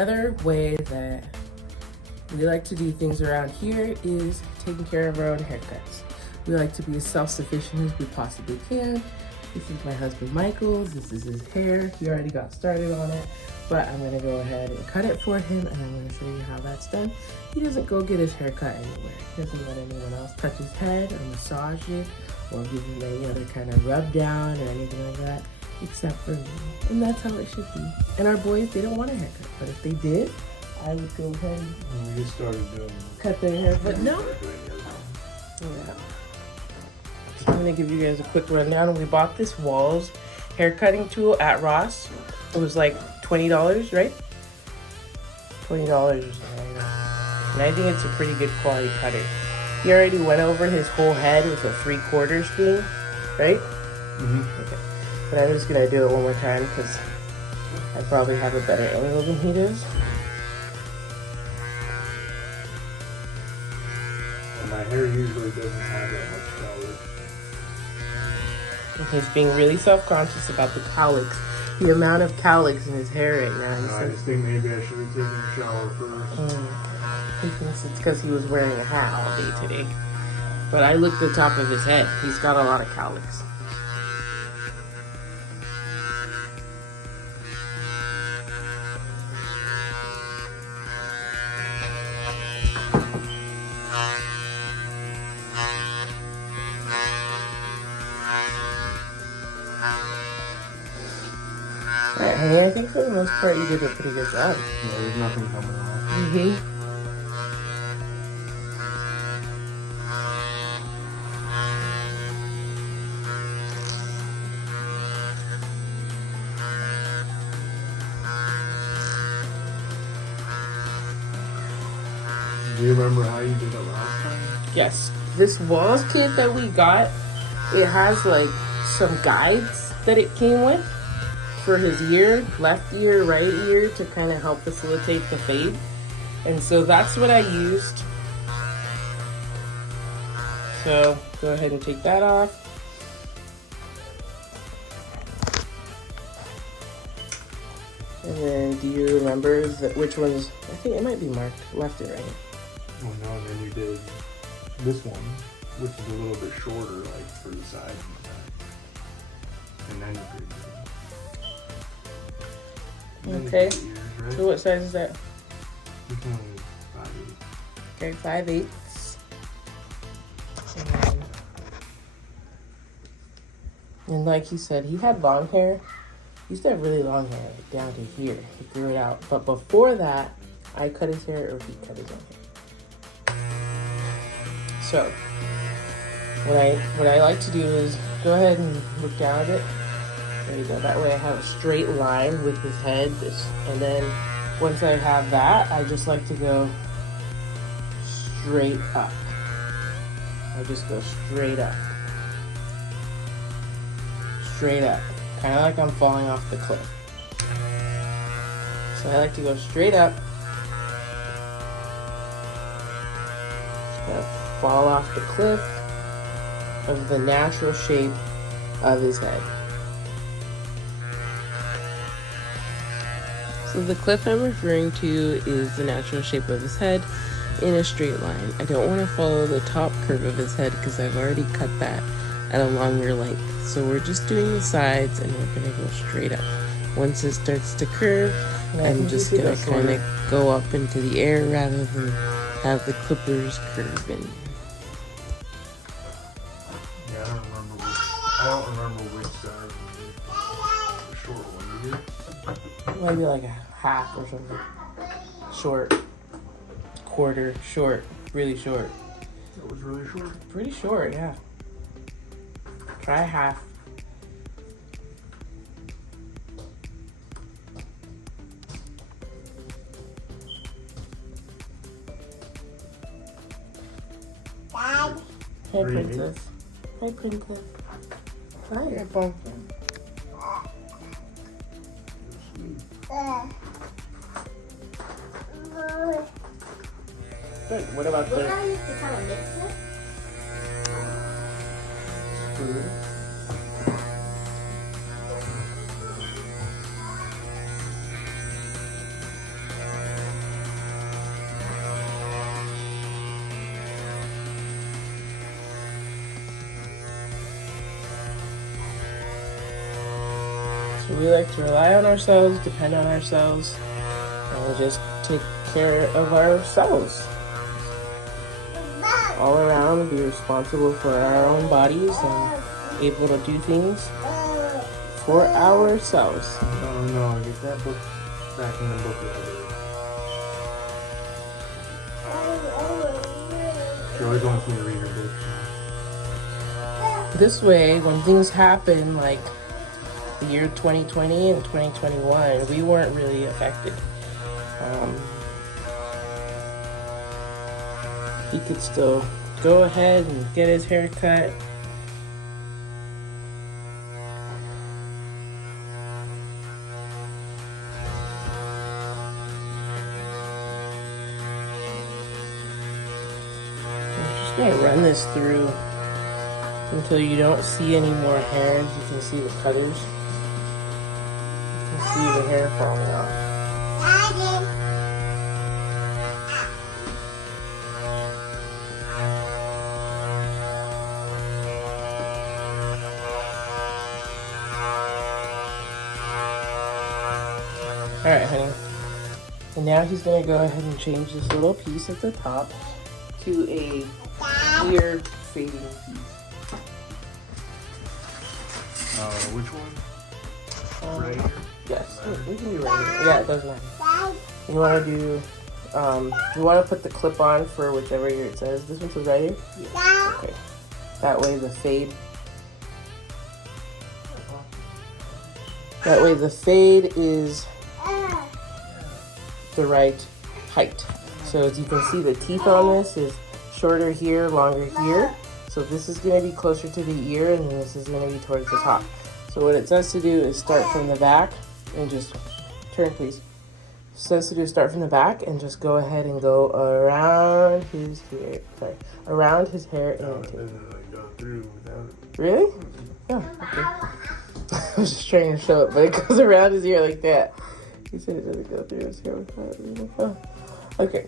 another way that we like to do things around here is taking care of our own haircuts. We like to be as self-sufficient as we possibly can. This is my husband Michael's. This is his hair. He already got started on it, but I'm gonna go ahead and cut it for him, and I'm gonna show you how that's done. He doesn't go get his hair cut anywhere. He doesn't let anyone else touch his head or massage it or give him any other kind of rub down or anything like that, except for me. And that's how it should be. And our boys, they don't want a haircut, but if they did, I would go ahead and we just started doing cut their hair, but no. Yeah. I'm gonna give you guys a quick rundown. We bought this Walls hair cutting tool at Ross. It was like $20, right? $20. And I think it's a pretty good quality cutter. He already went over his whole head with a 3/4 thing, right? Mm-hmm. Okay. But I'm just gonna do it one more time because I probably have a better angle than he does. And my hair usually doesn't have that much color. And he's being really self-conscious about the cowlicks. The amount of cowlicks in his hair right now. No, I just think maybe I should have taken a shower first. He thinks it's because he was wearing a hat all day today. But I looked at the top of his head. He's got a lot of cowlicks. Alright, honey, I think for the most part you did a pretty good job. Yeah, there's nothing coming off. Do you remember how you did it last time? Yes. This Walls kit that we got, it has like some guides that it came with for his ear, left ear, right ear, to kind of help facilitate the fade. And so that's what I used. So go ahead and take that off. And then do you remember which ones? I think it might be marked left and right. Oh no, and then you did this one, which is a little bit shorter, like for the side and the back. And then you did Okay. ears, right? So what size is that? This one is 5/8. Okay, 5/8. And like he said, he had long hair. He used to have really long hair, like down to here. He grew it out. But before that, I cut his hair or he cut his own hair. So, what I like to do is go ahead and look down at it. There you go. That way I have a straight line with his head. And then once I have that, I just like to go straight up. I just go straight up. Straight up. Kind of like I'm falling off the cliff. So I like to go straight up. Just gonna fall off the cliff of the natural shape of his head. So the cliff I'm referring to is the natural shape of his head in a straight line. I don't want to follow the top curve of his head because I've already cut that at a longer length. So we're just doing the sides and we're going to go straight up. Once it starts to curve, I'm just going to kind of go up into the air rather than have the clippers curve in. Yeah, I don't remember which side was the short one, do you? Maybe like a half or something. Short. Quarter. Short. Really short. That was really short. Pretty short, yeah. Try half. Dad. Hey, princess. Hey, princess. Hi, pumpkin. Good. What about What the do I use to kind of mix it? food? So we like to rely on ourselves, depend on ourselves, and just take care of ourselves. All around, be responsible for our own bodies and able to do things for ourselves. Oh no, get that book back in the book library. She always wants me to read her books. This way, when things happen like the year 2020 and 2021, we weren't really affected. He could still go ahead and get his hair cut. I'm just gonna run this through until you don't see any more hairs. You can see the colors. You can see the hair falling off. Alright, honey. And now he's gonna go ahead and change this little piece at the top to a clear fading piece. Which one? Right here? Yes, we can do right here. Yeah, it doesn't matter. You wanna do, you wanna put the clip on for whichever ear it says. This one says right here? Yeah. Okay. That way the fade is the right height. So as you can see, the teeth on this is shorter here, longer here. So this is going to be closer to the ear, and then this is going to be towards the top. So what it says to do is start from the back and just turn, please. It says to do is start from the back and just go ahead and go around his hair. Sorry, around his hair and It doesn't like go through without it. Really? Oh, okay. I was just trying to show it, but it goes around his ear like that. He said it doesn't go through his hair without it. Oh. Okay.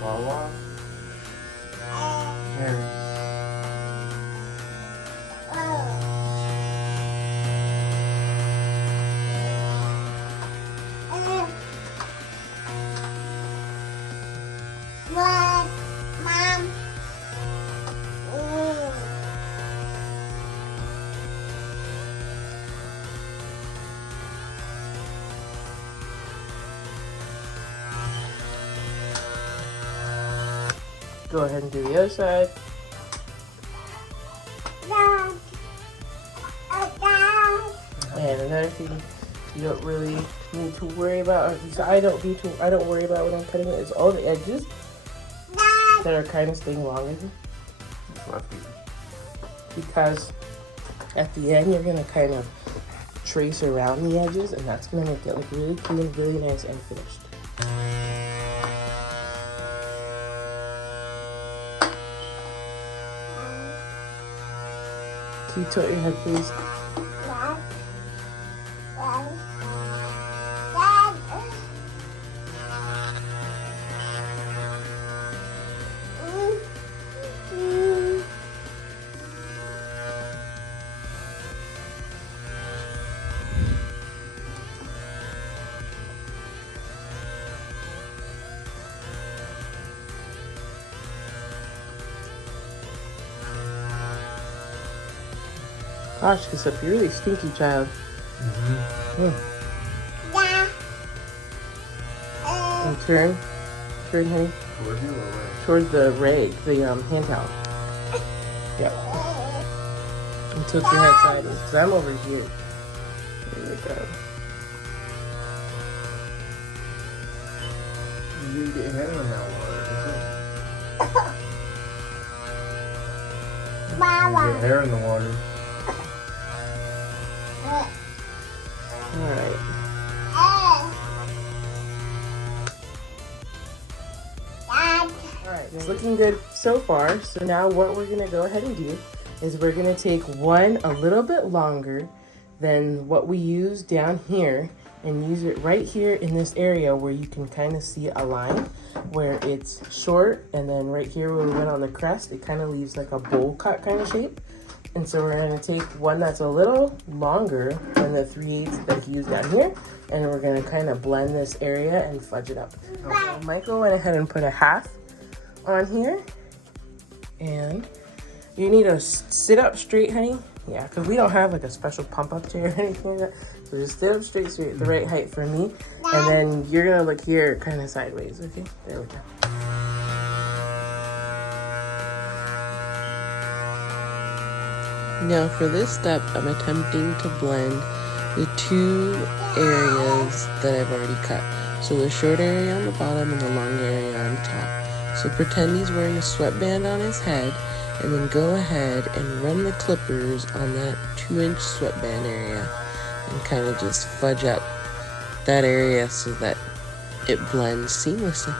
Wawa? There. Go ahead and do the other side. And another thing you don't really need to worry about, or at least I don't worry about when I'm cutting it, is all the edges that are kind of staying longer. Because at the end you're gonna kind of trace around the edges, and that's gonna make it look really clean, really nice and finished. Can you tilt your head, please? Gosh, Hyssop, you're a really stinky child. Mm-hmm. And turn, honey. Towards you or where? Towards the rag, the hand towel. Yep. And tilt your head sideways, because I'm over here. There we go. You get your hand on that water. You get hair in the water. Alright. Alright, It's looking good so far. So now what we're gonna go ahead and do is we're gonna take one a little bit longer than what we use down here and use it right here in this area where you can kind of see a line where it's short, and then right here where we went on the crest, it kind of leaves like a bowl cut kind of shape. And so we're gonna take one that's a little longer than the 3/8 that's used down here, and we're gonna kind of blend this area and fudge it up. Okay, Michael went ahead and put a half on here, and you need to sit up straight, honey. Yeah, because we don't have like a special pump up chair or anything like that. So just sit up straight, the right height for me. And then you're gonna look here kind of sideways, okay? There we go. Now for this step, I'm attempting to blend the two areas that I've already cut. So the short area on the bottom and the long area on top. So pretend he's wearing a sweatband on his head, and then go ahead and run the clippers on that 2-inch sweatband area and kind of just fudge up that area so that it blends seamlessly.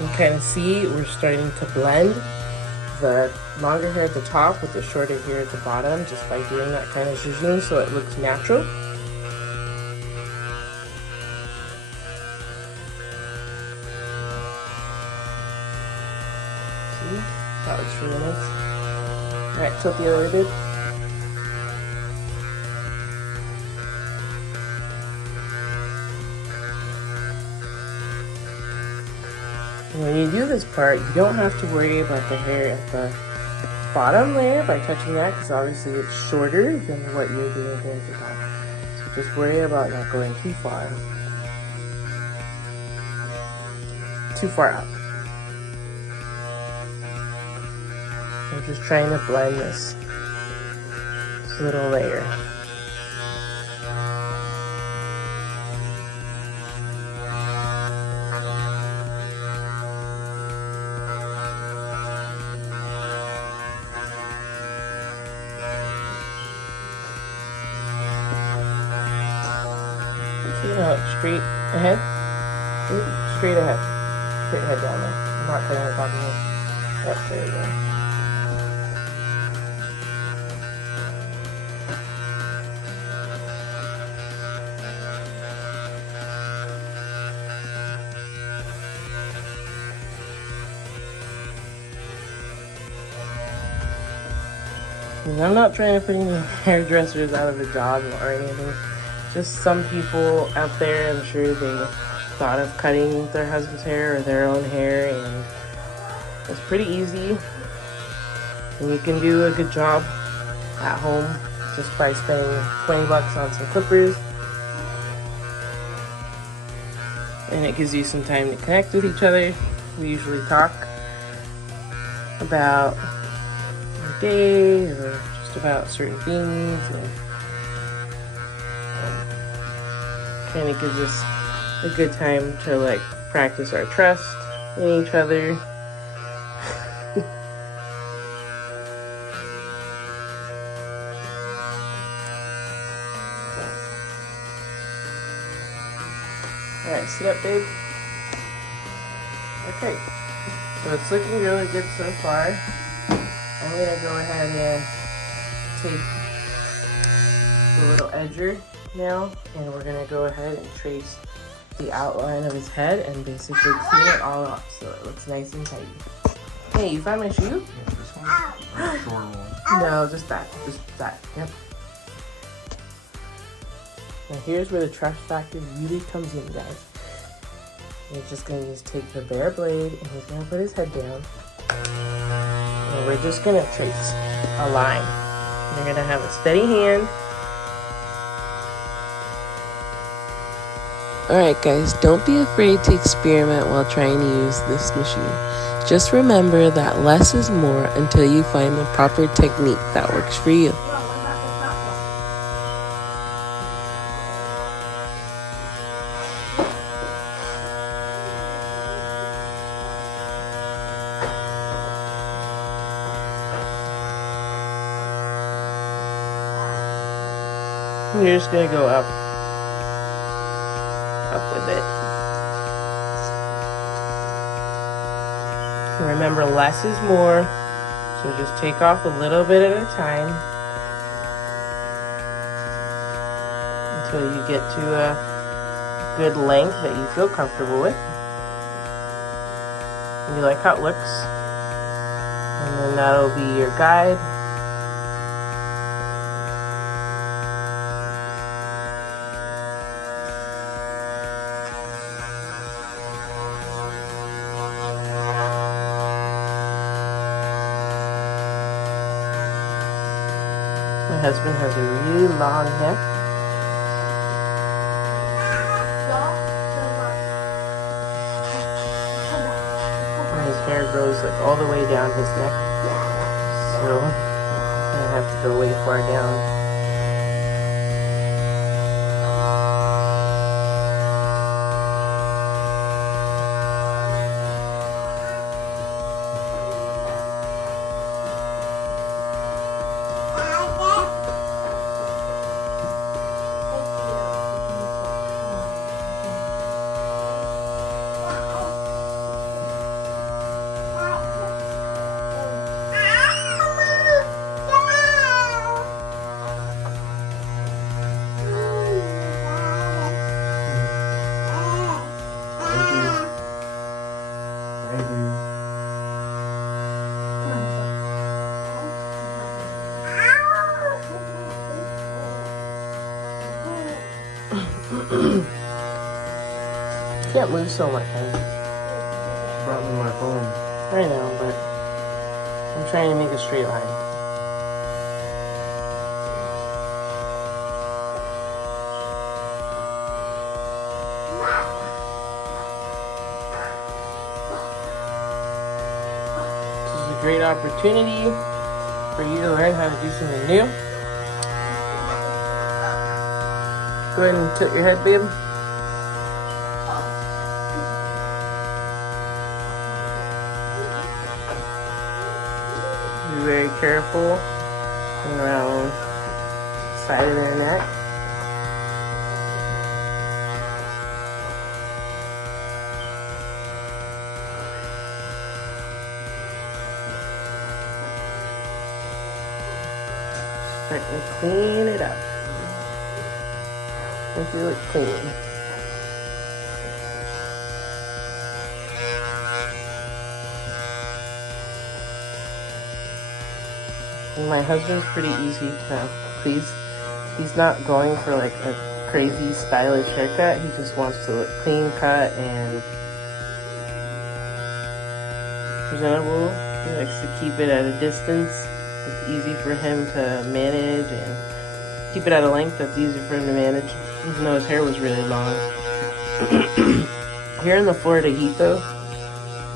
You can kind of see we're starting to blend the longer hair at the top with the shorter hair at the bottom, just by doing that kind of zhuzhing so it looks natural. See? That looks really nice. Alright, tilt the other way, babe. When you do this part, you don't have to worry about the hair at the bottom layer by touching that, because obviously it's shorter than what you're doing here at the top. So just worry about not going too far up. I'm just trying to blend this little layer. Straight ahead. Straight ahead. Straight ahead down there. I'm not cutting the top of it. Yep, there you go. And I'm not trying to put any hairdressers out of a job or anything. Just some people out there, I'm sure they thought of cutting their husband's hair or their own hair, and it's pretty easy. And you can do a good job at home just by spending $20 on some clippers. And it gives you some time to connect with each other. We usually talk about our day or just about certain things, and kind of gives us a good time to like practice our trust in each other. Alright, sit up, babe. Okay, so it's looking really good so far. I'm gonna go ahead and take the little edger now, and we're gonna go ahead and trace the outline of his head and basically clean it all up so it looks nice and tidy. Hey, you found my shoe? Yeah, this one? Or the shorter one? No, just that. Yep. Now here's where the trust factor really comes in, guys. We're just gonna take the bare blade and he's gonna put his head down. And we're just gonna trace a line. You're gonna have a steady hand. Alright guys, don't be afraid to experiment while trying to use this machine. Just remember that less is more until you find the proper technique that works for you. You're just gonna go up with it. Remember, less is more, so just take off a little bit at a time until you get to a good length that you feel comfortable with. And you like how it looks, and then that'll be your guide. My husband has a really long neck. And his hair grows like all the way down his neck. So I have to go way far down. Can't move so much, honey. Brought me my phone. I know, but I'm trying to make a straight line. This is a great opportunity for you to learn how to do something new. Go ahead and tilt your head, babe. Be very careful around the side of their neck. Start to clean it up. Make it look clean. And my husband's pretty easy to please. He's not going for like a crazy stylish haircut. He just wants to look clean cut and presentable. He likes to keep it at a distance. It's easy for him to manage and keep it at a length that's easy for him to manage, even though his hair was really long. Here in the Florida heat though,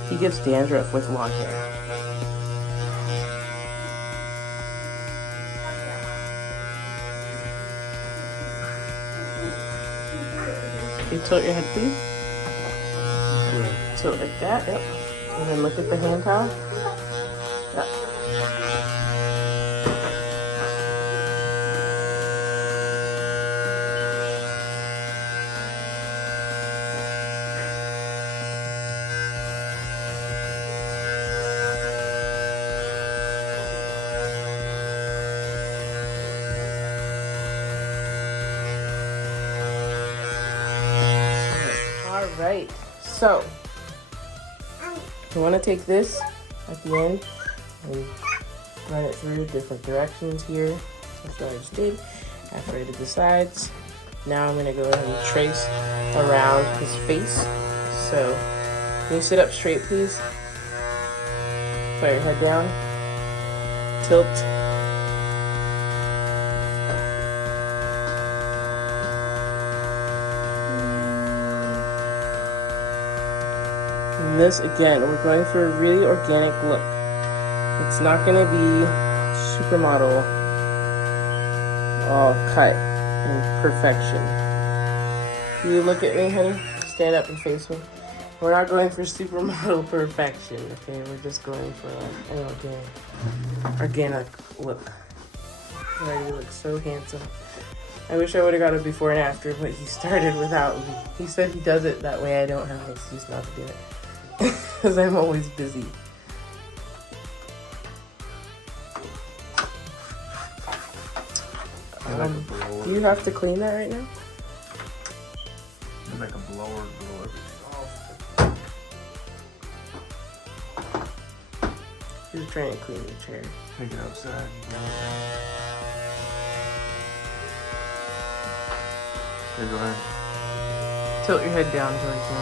he gets dandruff with long hair. Okay, tilt your head please. Yeah. Tilt like that, yep. And then look at the hand towel. Yep. Right, so you want to take this at the end and run it through different directions here. That's what I just did. After I did the sides, now I'm going to go ahead and trace around his face. So can you sit up straight, please? Put your head down. Tilt. And this, again, we're going for a really organic look. It's not going to be supermodel, all cut in perfection. Can you look at me, honey? Stand up and face me. We're not going for supermodel perfection, okay? We're just going for like an organic look. Oh, you look so handsome. I wish I would have got it before and after, but he started without me. He said he does it that way I don't have an excuse not to do it. Because I'm always busy. Do you have to clean that right now? It's like a blower, blow everything off. He's trying to clean the chair. Take it outside. Okay, go ahead. Tilt your head down towards me.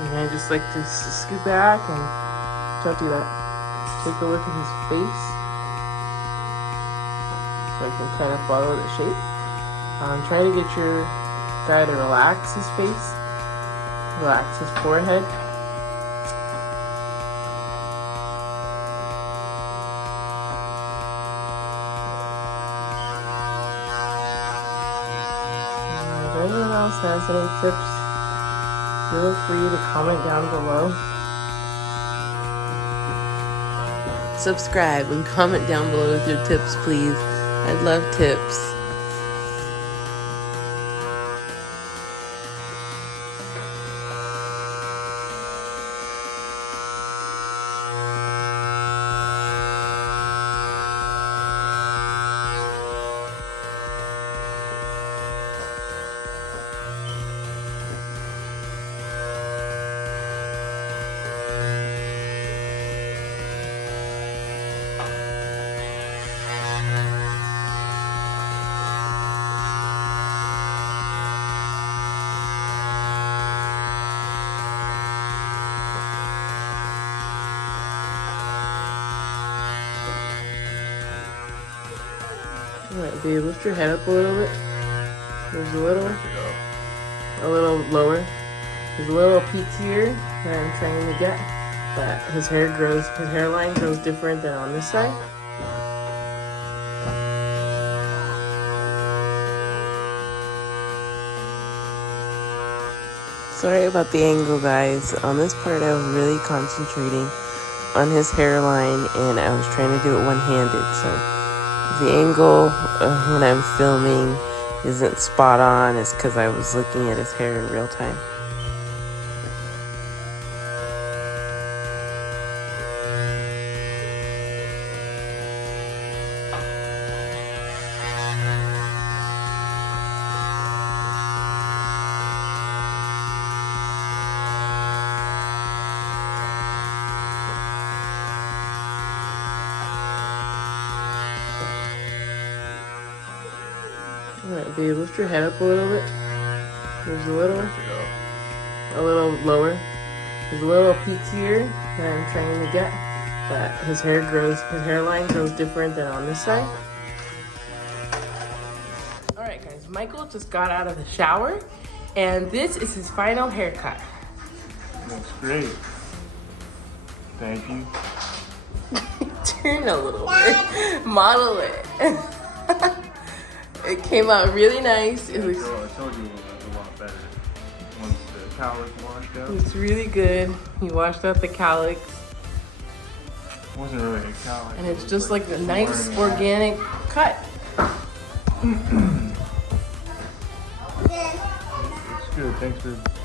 And I just like to scoot back and don't do that. Take a look at his face. So I can kind of follow the shape. I'm trying to get your guy to relax his face. Relax his forehead. If anyone else has any tips, feel free to comment down below. Subscribe and comment down below with your tips, please. I'd love tips. Alright, babe, lift your head up a little bit. There's a little lower. There's a little peak here that I'm trying to get. But his hairline grows different than on this side. Sorry about the angle, guys. On this part, I was really concentrating on his hairline, and I was trying to do it one-handed, so the angle when I'm filming isn't spot on is because I was looking at his hair in real time. Alright, babe, lift your head up a little bit. There's a little lower. There's a little peak here that I'm trying to get. But his hairline grows different than on this side. Alright guys, Michael just got out of the shower and this is his final haircut. Looks great. Thank you. Turn a little bit. Model it. It came out really nice. It looks. I told you it was a lot better once the cowlick washed out. It's really good. He washed out the cowlicks. It wasn't really a cowlick. And it's it was just like a just nice learning. organic cut. It's good. Thanks for